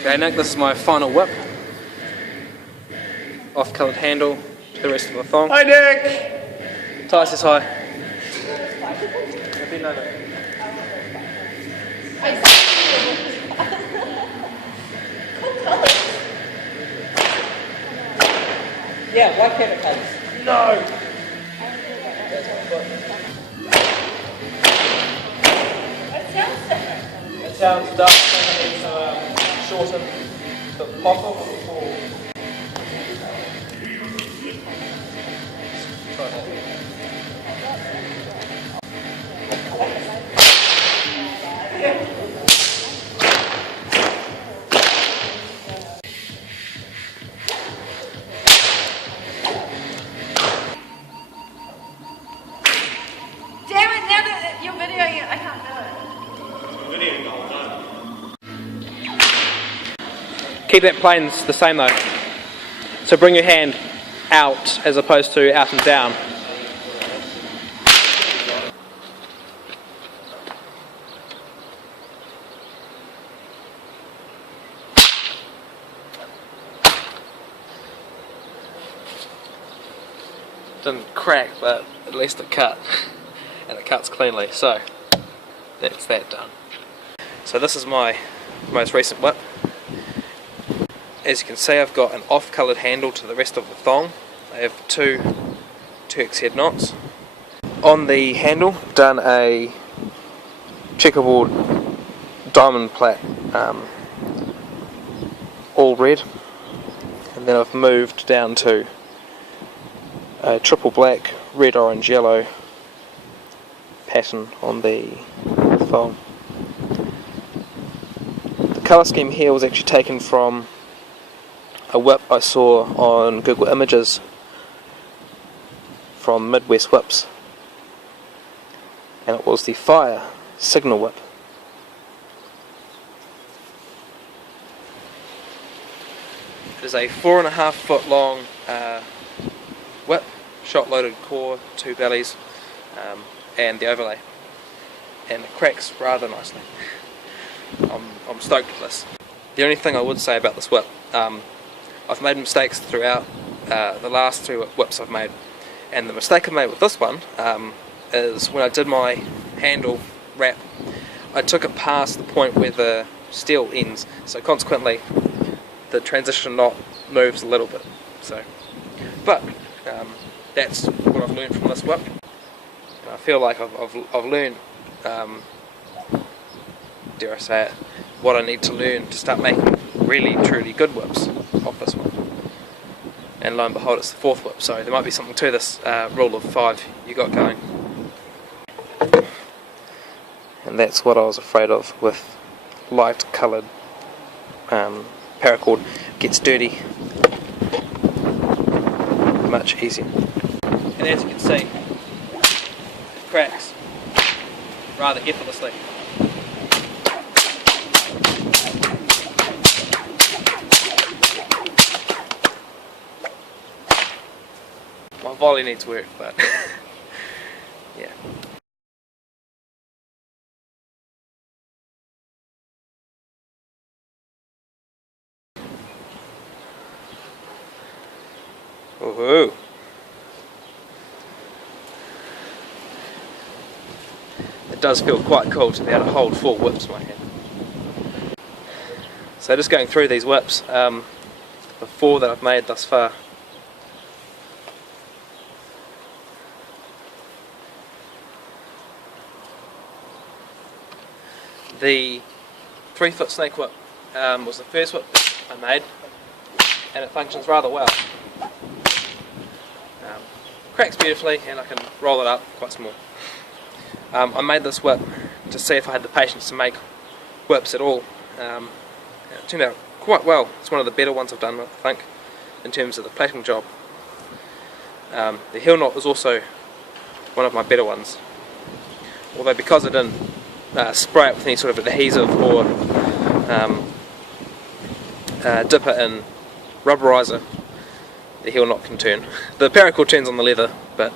Okay, Nick, this is my final whip. Off-coloured handle to the rest of the thong. Hi Nick! Ty says hi. Yeah, why can't it case? No! It sounds dark, so shorten the pop off before. Try that. Damn it, now that you're videoing it, I can't do it. Keep that plane the same though. So bring your hand out as opposed to out and down. Didn't crack, but at least it cut. And it cuts cleanly, so that's that done. So this is my most recent whip. As you can see, I've got an off-coloured handle to the rest of the thong. I have two Turk's head knots. On the handle, done a checkerboard diamond plaque, all red, and then I've moved down to a triple black, red, orange, yellow pattern on the thong. The colour scheme here was actually taken from a whip I saw on Google Images from Midwest Whips, and it was the Fire Signal Whip. It is a 4.5 foot long whip, shot loaded core, two bellies, and the overlay, and it cracks rather nicely. I'm stoked with this. The only thing I would say about this whip, I've made mistakes throughout the last three whips I've made, and the mistake I made with this one is when I did my handle wrap, I took it past the point where the steel ends, so consequently the transition knot moves a little bit. So, but that's what I've learned from this whip, and I feel like I've learned, dare I say it, what I need to learn to start making really truly good whips off this one. And lo and behold, it's the fourth whip, so there might be something to this rule of 5 you got going. And that's what I was afraid of with light coloured paracord. It gets dirty much easier. And as you can see, it cracks rather effortlessly. My volley needs work, but yeah. Woohoo! It does feel quite cool to be able to hold 4 whips in my hand. So just going through these whips, the 4 that I've made thus far. The 3-foot snake whip was the first whip I made, and it functions rather well. Cracks beautifully, and I can roll it up quite small. I made this whip to see if I had the patience to make whips at all. It turned out quite well. It's one of the better ones I've done, I think, in terms of the plating job. The heel knot was also one of my better ones, although because I didn't spray it with any sort of adhesive or dip it in rubberizer, the heel knot can turn. The paracord turns on the leather, but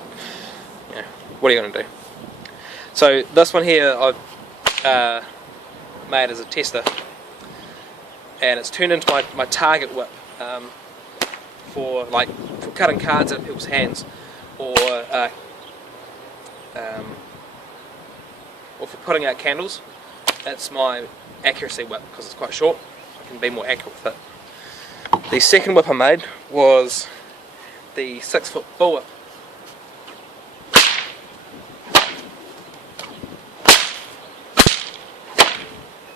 yeah, what are you going to do? So this one here I've made as a tester, and it's turned into my target whip for cutting cards out of people's hands, or for putting out candles. It's my accuracy whip because it's quite short. I can be more accurate with it. The second whip I made was the 6-foot Bullwhip.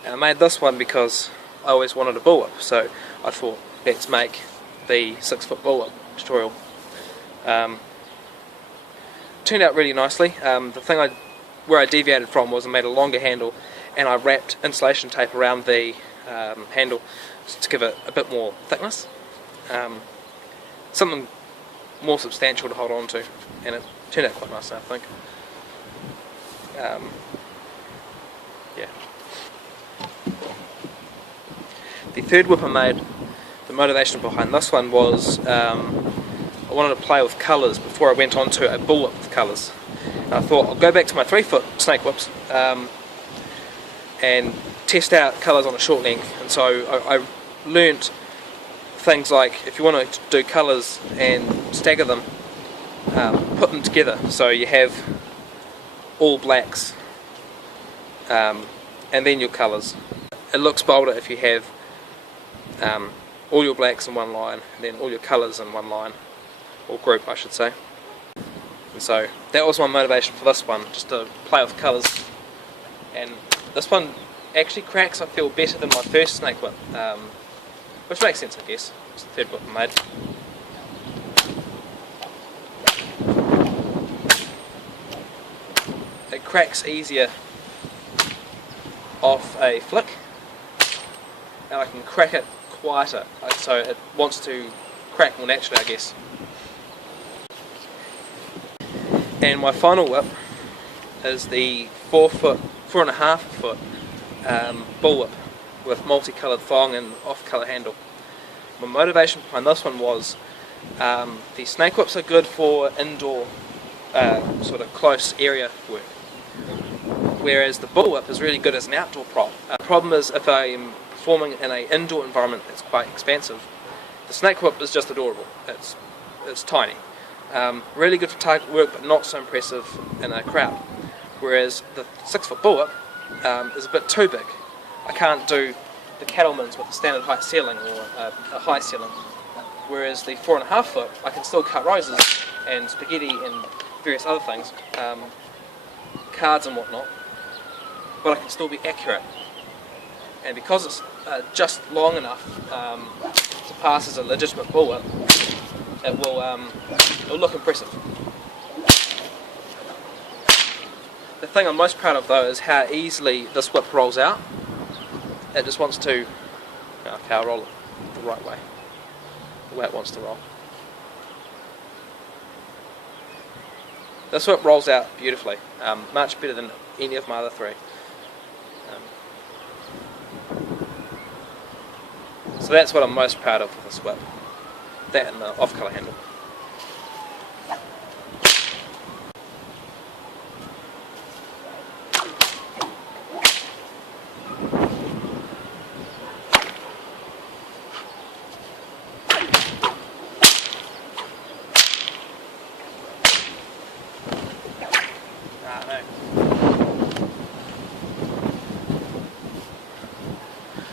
And I made this one because I always wanted a bullwhip, so I thought, let's make the 6-foot bullwhip tutorial. Turned out really nicely. The thing where I deviated from was I made a longer handle, and I wrapped insulation tape around the handle to give it a bit more thickness, something more substantial to hold on to, and it turned out quite nice, I think. Yeah. The third whip I made, the motivation behind this one was I wanted to play with colours before I went on to a bullwhip with colours. And I thought I'll go back to my 3-foot snake whips and test out colours on a short length. And so I learnt things like, if you want to do colours and stagger them, put them together so you have all blacks and then your colours. It looks bolder if you have all your blacks in one line and then all your colours in one line, or group I should say. And so that was my motivation for this one, just to play with colours. And this one actually cracks, I feel, better than my first snake whip, which makes sense, I guess. It's the third whip I made. It cracks easier off a flick, and I can crack it quieter, so it wants to crack more naturally, I guess. And my final whip is the 4.5 foot bullwhip with multicoloured thong and off-colour handle. My motivation behind this one was the snake whips are good for indoor sort of close area work, whereas the bullwhip is really good as an outdoor prop. The problem is if I'm performing in an indoor environment that's quite expansive, the snake whip is just adorable. It's tiny. Really good for target work, but not so impressive in a crowd. Whereas the 6-foot bullwhip is a bit too big. I can't do the cattleman's with a standard height ceiling or a high ceiling. Whereas the 4.5 foot, I can still cut roses and spaghetti and various other things, cards and whatnot, but I can still be accurate. And because it's just long enough to pass as a legitimate bullwhip, it'll look impressive. The thing I'm most proud of though is how easily this whip rolls out. It just wants to, okay, I'll roll it the right way, the way it wants to roll. This whip rolls out beautifully, much better than any of my other three. So that's what I'm most proud of with this whip. That and the off-colour handle.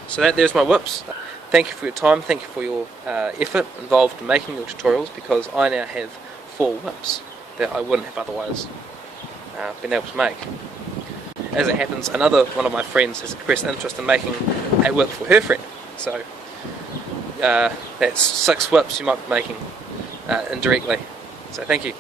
So there's my whips. Thank you for your time, thank you for your effort involved in making your tutorials, because I now have 4 whips that I wouldn't have otherwise been able to make. As it happens, another one of my friends has expressed interest in making a whip for her friend. So that's 6 whips you might be making indirectly. So thank you.